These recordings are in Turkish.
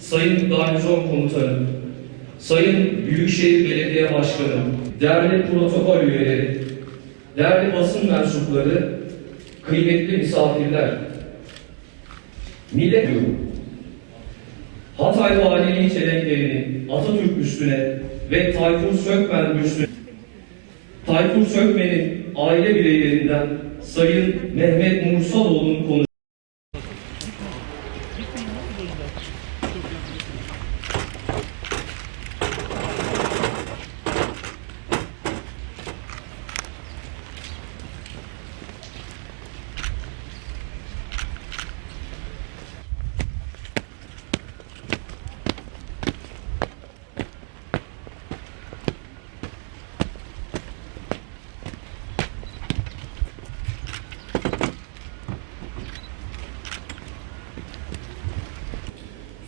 Sayın Garnizon Komutanım, Sayın Büyükşehir Belediye Başkanı, değerli protokol üyeleri, değerli basın mensupları, kıymetli misafirler, millet Hatay Valiliği çelenklerini Atatürk üstüne ve Tayfur Sökmen üstüne Tayfur Sökmen'in aile bireylerinden Sayın Mehmet Mursaloğlu'nun konu ainda.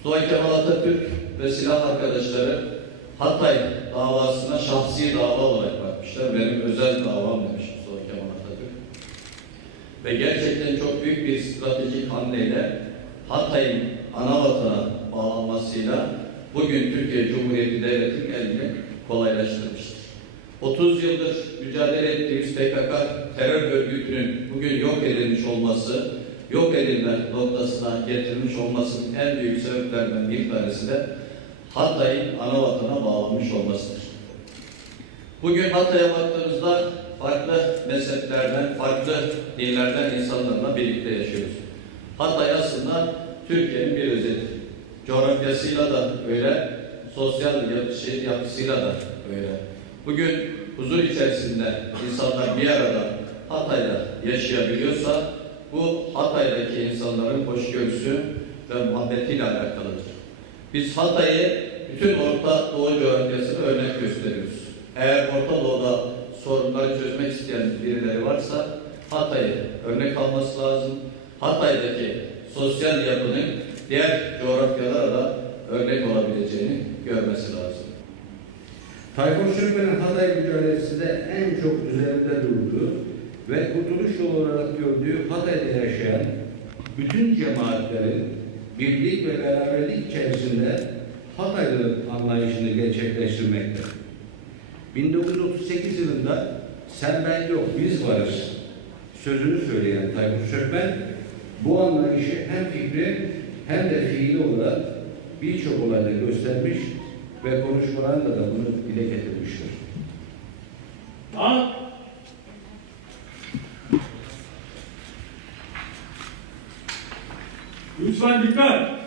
Mustafa Kemal Atatürk ve silah arkadaşları Hatay davasına şahsi dava olarak bakmışlar. Benim özel davam demiş Mustafa Kemal Atatürk. Ve gerçekten çok büyük bir stratejik hamleyle Hatay'ın ana vatana bağlanmasıyla bugün Türkiye Cumhuriyeti Devleti'nin elini kolaylaştırmıştır. 30 yıldır mücadele ettiğimiz PKK terör örgütünün bugün yok edilmiş olması, yok edilme noktasına getirilmiş olmasının en büyük sebeplerinden bir tanesi de Hatay'ın ana vatana bağlanmış olmasıdır. Bugün Hatay'a baktığımızda farklı mezheplerden, farklı dinlerden insanlarla birlikte yaşıyoruz. Hatay aslında Türkiye'nin bir özeti. Coğrafyasıyla da öyle, sosyal yapısı, yapısıyla da öyle. Bugün huzur içerisinde insanlar bir arada Hatay'da yaşayabiliyorsa bu Hatay'daki insanların hoşgörüsü ve muhabbetiyle alakalıdır. Biz Hatay'ı bütün Orta Doğu coğrafyasına örnek gösteriyoruz. Eğer Orta Doğu'da sorunları çözmek isteyen birileri varsa Hatay'ı örnek alması lazım. Hatay'daki sosyal yapının diğer coğrafyalara da örnek olabileceğini görmesi lazım. Tayfun Sürmen'in Hatay mücadelesinde en çok üzerinde durduğu ve kurtuluş yolu olarak gördüğü Hatay'da yaşayan bütün cemaatlerin birlik ve beraberlik içerisinde Hataylı'nın anlayışını gerçekleştirmekte. 1938 yılında sen ben yok biz varız sözünü söyleyen Tayfun Sökmen bu anlayışı hem fikri hem de fiili olarak birçok olayda göstermiş ve konuşmalarında da bunu dile getirmiştir. Al. Lütfen dikkat.